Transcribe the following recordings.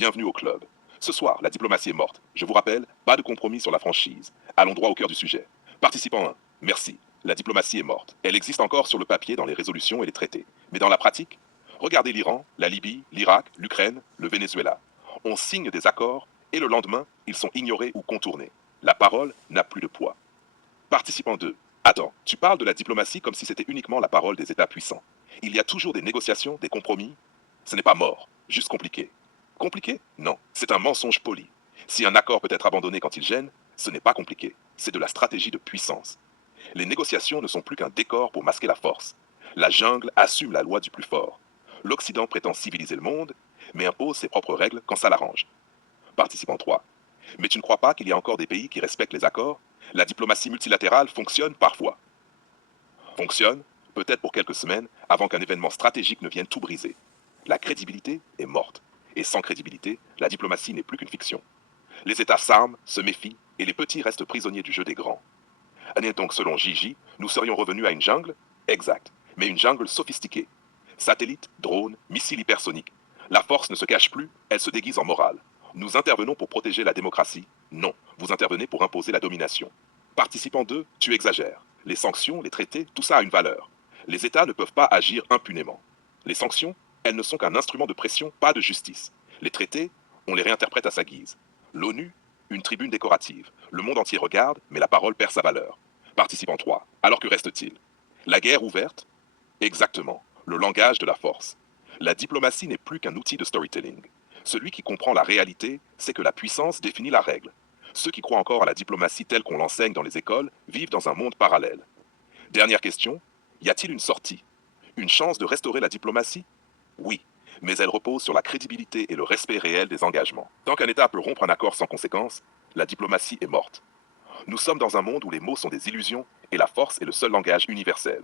bienvenue au club. Ce soir, la diplomatie est morte. Je vous rappelle, pas de compromis sur la franchise. Allons droit au cœur du sujet. Participant 1, merci. La diplomatie est morte. Elle existe encore sur le papier dans les résolutions et les traités. Mais dans la pratique, regardez l'Iran, la Libye, l'Irak, l'Ukraine, le Venezuela. On signe des accords et le lendemain, ils sont ignorés ou contournés. La parole n'a plus de poids. Participant 2, attends, tu parles de la diplomatie comme si c'était uniquement la parole des États puissants. Il y a toujours des négociations, des compromis. Ce n'est pas mort, juste compliqué. Compliqué? Non, c'est un mensonge poli. Si un accord peut être abandonné quand il gêne, ce n'est pas compliqué, c'est de la stratégie de puissance. Les négociations ne sont plus qu'un décor pour masquer la force. La jungle assume la loi du plus fort. L'Occident prétend civiliser le monde, mais impose ses propres règles quand ça l'arrange. Participant 3. Mais tu ne crois pas qu'il y a encore des pays qui respectent les accords? La diplomatie multilatérale fonctionne parfois. Fonctionne, peut-être pour quelques semaines, avant qu'un événement stratégique ne vienne tout briser. La crédibilité est morte. Et sans crédibilité, la diplomatie n'est plus qu'une fiction. Les États s'arment, se méfient, et les petits restent prisonniers du jeu des grands. Et donc, selon Gigi, nous serions revenus à une jungle? Exact, mais une jungle sophistiquée. Satellites, drones, missiles hypersoniques. La force ne se cache plus, elle se déguise en morale. Nous intervenons pour protéger la démocratie? Non, vous intervenez pour imposer la domination. Participant 2, tu exagères. Les sanctions, les traités, tout ça a une valeur. Les États ne peuvent pas agir impunément. Les sanctions, elles ne sont qu'un instrument de pression, pas de justice. Les traités, on les réinterprète à sa guise. L'ONU, une tribune décorative. Le monde entier regarde, mais la parole perd sa valeur. Participant 3, alors que reste-t-il? La guerre ouverte? Exactement, le langage de la force. La diplomatie n'est plus qu'un outil de storytelling. Celui qui comprend la réalité, c'est que la puissance définit la règle. Ceux qui croient encore à la diplomatie telle qu'on l'enseigne dans les écoles vivent dans un monde parallèle. Dernière question, y a-t-il une sortie? Une chance de restaurer la diplomatie? Oui, mais elle repose sur la crédibilité et le respect réel des engagements. Tant qu'un État peut rompre un accord sans conséquence, la diplomatie est morte. Nous sommes dans un monde où les mots sont des illusions et la force est le seul langage universel.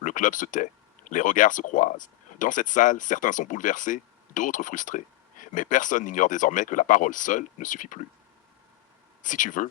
Le club se tait, les regards se croisent. Dans cette salle, certains sont bouleversés, d'autres frustrés. Mais personne n'ignore désormais que la parole seule ne suffit plus. Si tu veux,